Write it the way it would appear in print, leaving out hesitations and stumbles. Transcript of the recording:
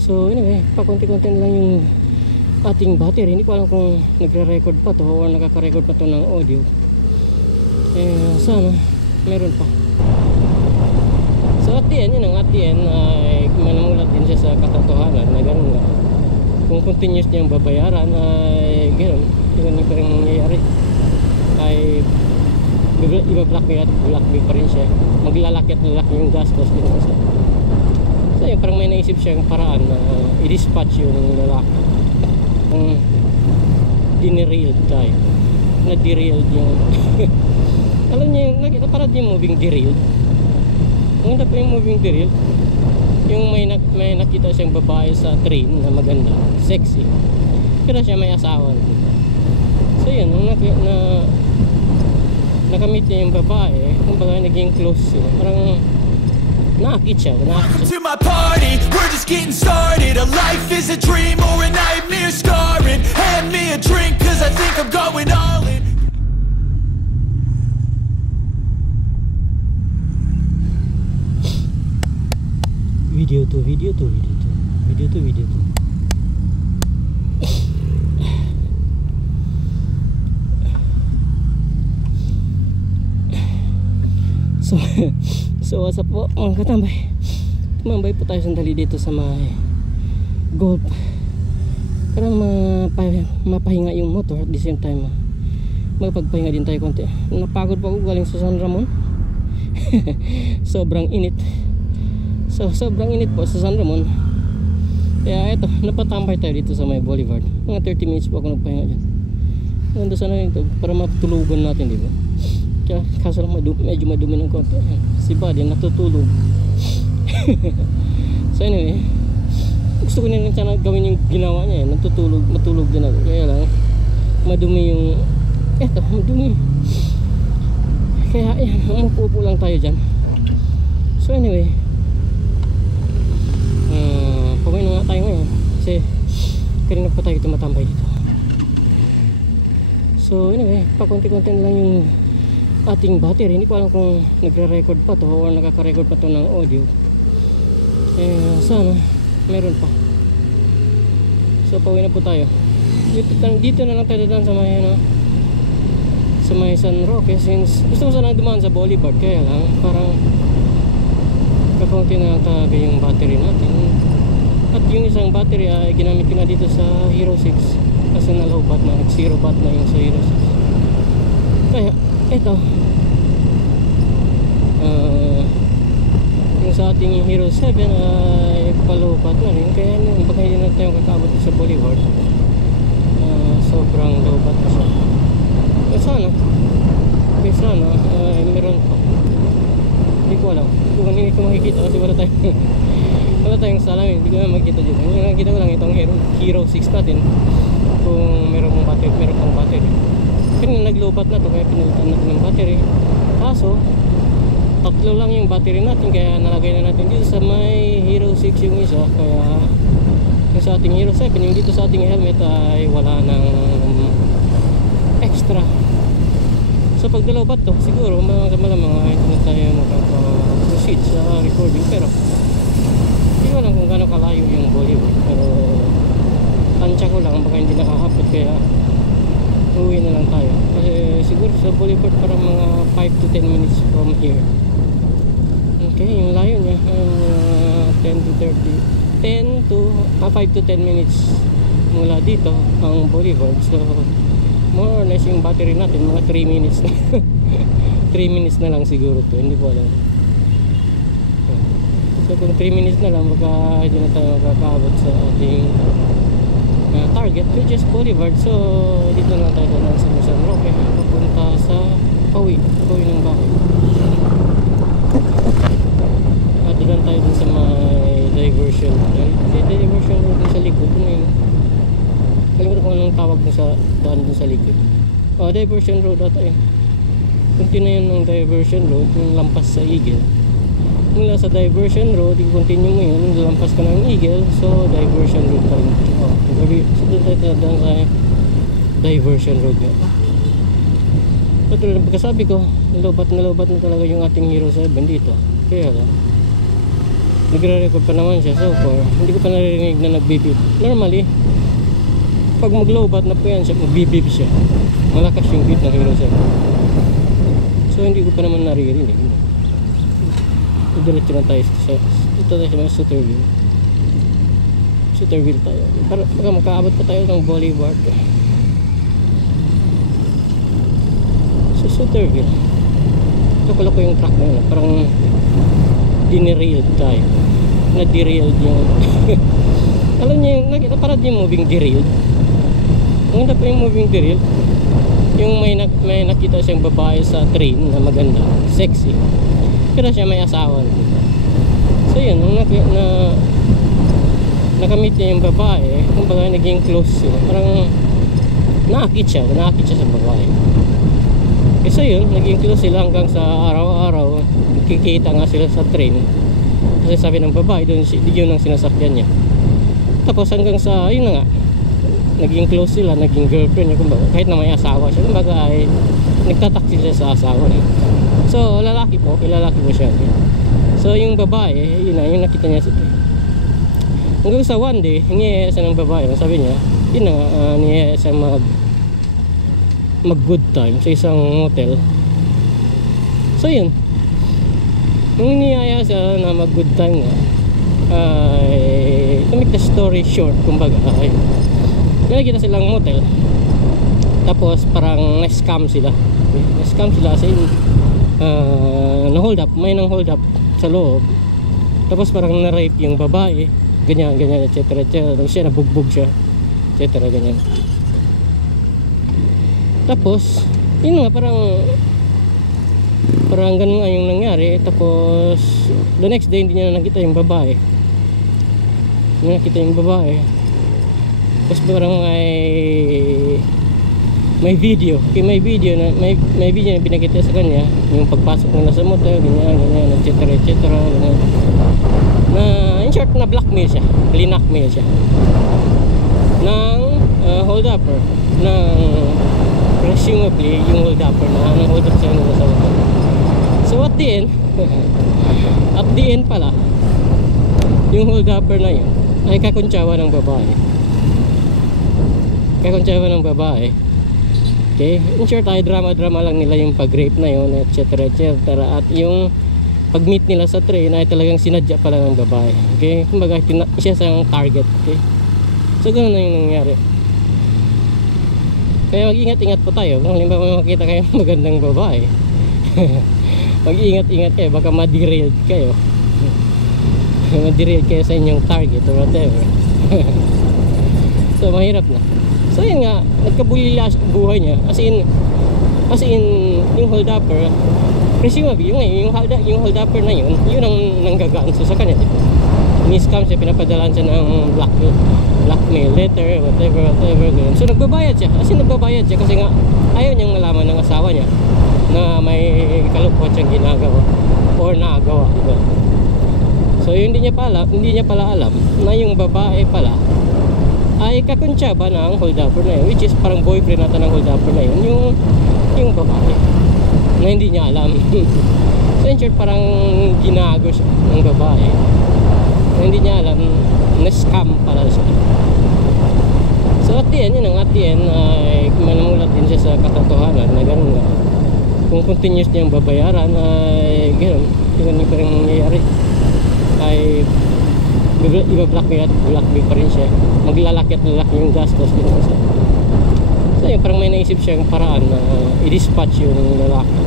So anyway, pakunti-kunti na lang yung ating battery. Hindi ko alam kung nagre-record pa to o nakaka-record pa to ng audio. Sana meron pa. So at the end, ay manamulat din siya sa katotohanan na gano'n nga. Kung continuous niyang babayaran ay gano'n yung parang nangyayari ay iba-black me pa rin siya. Maglalaki at lalaki yung gastos din kasi. So yun, parang may naisip siyang paraan na i-dispatch yung lalaki. Dinerailed tayo. Na-derailed yung alam niyo yung naparad yung moving derailed. Ang pa yung moving derailed, yung may nakita siyang babae sa train na maganda, sexy, pero siya may asawa. So yun, nung nakamit niya yung babae, kumbaga naging close siya. Parang naakit siya. Welcome to my party, we're just getting started. A life is a dream or a nightmare scarring. Hand me a drink cause I think I'm going all in. Video to. So what's up po mga katambay. Tumambay po tayo sandali dito sa may golf para mapahinga yung motor at the same time magpagpahinga din tayo konti. Napagod pa ako galing sa San Ramon. Sobrang init. So sobrang init po sa San Ramon. Kaya eto, napatambay tayo dito sa may Boulevard. Mga 30 minutes po ako nagpahinga dyan. Nandun sana ito para matulugan natin, di ba? Kaya kaso lang medyo madumi ng konti. Si Buddy natutulog. So anyway, gusto ko na rin sana gawin yung ginawa niya. Matulog din ako. Kaya lang madumi yung eto, madumi. Kaya yan, umupo lang tayo dyan. So anyway, pawin na nga tayo ngayon kasi kanina pa tayo tumatambay dito. So anyway, pakunti-kunti na lang yung ating battery. Hindi ko alam kung nagre-record pa to o nakaka-record pa to ng audio. Sana meron pa. So pauwi na po tayo. Dito na lang tayo dadaan sa may San Roque, since gusto ko sana dumaan sa Boulevard, kaya lang parang kakaunti na lang talaga yung battery natin. At yung isang battery ay ginamit ko na dito sa Hero 6 kasi na-low bat na, nag-zero bat na yung sa Hero 6. Kaya eto, yung sa ating Hero 7 ay pa-low bat na rin. Kaya baka hindi na tayo kakabot sa Boulevard. Sobrang low bat na siya. Sana meron pa. Hindi ko alam kung hindi ko makikita kasi wala tayong salamin. Hindi ko na makikita dito. Yung nakikita ko lang itong Hero 6 natin kung meron pang battery. Pero naglobat na to kaya pinalitan natin ng battery. Kaso tatlo lang yung battery natin kaya nalagay na natin dito sa may Hero 6 yung isa. Kaya yung sa ating Hero 7, yung dito sa ating helmet ay wala nang extra. So pag dalobat to, siguro malamang hindi na tayo makaka-proceed sa recording. Pero hindi ko alam kung gaano kalayo yung Boulevard. Pero tansya ko lang baka hindi nakakapot kaya uwi na lang tayo. Kasi siguro sa Boulevard parang mga 5 to 10 minutes from here. Okay, yung layo niya 5 to 10 minutes mula dito ang Boulevard. So more or less yung battery natin mga 3 minutes na 3 minutes na lang siguro to, hindi ko alam. So kung 3 minutes na lang baka hindi na tayo makakaabot sa ating target, which is Boulevard. So dito na tayo lang sa San Roque papunta sa pauwi ng bahay. At doon tayo dun sa may diversion road sa likod na yun. Kalimutan ko anong tawag na sa daan dun sa likod. Diversion road ata yun. Continue yun ng diversion road yung lampas sa Eagle. Mula sa diversion road, i-continue mo yun, lampas ka ng Eagle, so diversion road pa rin. So doon tayo daan sa diversion road nga. Patuloy na pagkasabi ko, nalobat na talaga yung ating Hero 7 dito. Kaya lang nagre-record pa naman siya so far. Hindi ko pa naririnig na nagbibip. Normally, pag mag-lowbat na po yan siya, magbibip siya. Malakas yung beat ng Hero 7. So hindi ko pa naman naririnig. Diretso na tayo sa Sutterville. Sutterville tayo. Para makaabot pa tayo ng Boulevard. Sa Sutterville. Nakala ko yung truck na yun. Parang dinerailed tayo. Na-derailed yung alam niyo yung naparad yung moving derailed. Ang ganda pa yung moving derailed. Yung may nakita siyang babae sa train na maganda, sexy. Pero siya may asawa. So yun, nung nakamit niya yung babae, kumbaga naging close sila. Parang naakit siya sa babae. So yun, naging close sila hanggang sa araw-araw. Kikita nga sila sa train. Kasi sabi ng babae, yun ang sinasakyan niya. Tapos hanggang sa, yun na nga, naging close sila, naging girlfriend niya. Kumbaga, kahit na may asawa siya, kumbaga ay nagtataksi siya sa asawa niya. So, ilalaki po siya. So, yung babae, yun na, yung nakita niya sa train. Hanggang sa one day, niyaya siya ng babae. Sabi niya, yun na, niyaya siya mag good time sa isang hotel. So, yun. Nung niyaya siya na mag good time nga, to make the story short, kumbaga, ay nakikita silang motel. Tapos, parang na-scam sila. Kasi na-hold up, may nang-hold up sa loob. Tapos parang na-rape yung babae, ganyan, etc. Tapos siya, nabugbog siya, etc. ganyan. Tapos, yun nga, parang ganun nga yung nangyari. Tapos, the next day, hindi niya nakita yung babae. Tapos parang may video. Okay, may video na binakita sa kanya yung pagpasok nila sa motel, ganyan, etc. ganyan. Na in short, na blackmail siya, blackmail siya ng hold upper, ng presumably yung hold upper na hold up siya nila sa motel. So at the end pala, yung hold upper na yun ay kakuntsawa ng babae. Okay, in short ay drama lang nila yung pag-rape na yun, etc. At yung pag-meet nila sa train ay talagang sinadya pala ng babae. Okay, kumbaga siya sa target. Okay, so ganoon na yung nangyari. Kaya mag-ingat-ingat po tayo kung halimbawa makita kayo ng magandang babae. Mag-ingat-ingat kayo, baka ma-derailed kayo. Ma-derailed kayo sa inyong target or whatever. So mahirap na. So yun nga, nagkabulila buhay niya. As in yung hold upper, presumably yung hold upper na yun ang nanggagaan sa kanya, diba? Ni-scam siya, pinapadalan siya ng blackmail letter, whatever ganyan. So nagbabayad siya, kasi nga ayaw niyang malaman ng asawa niya na may kalupot siyang ginagawa or nagawa, diba? So hindi niya pala alam na yung babae pala ay kakuntsaba ng hold upper na yun, which is parang boyfriend nata ng hold upper na yun, yung babae na hindi niya alam. So in short, parang ginago siya ng babae na hindi niya alam na scam pala siya. So at the end ay manamulat din siya sa katotohanan na gano'n nga, kung continuous niyang babayaran ay gano'n yung parang nangyayari ay i-blackmail pa rin siya, maglalaki yung gastos gano'n. So yun, parang may naisip siyang paraan na i-dispatch yung lalaki.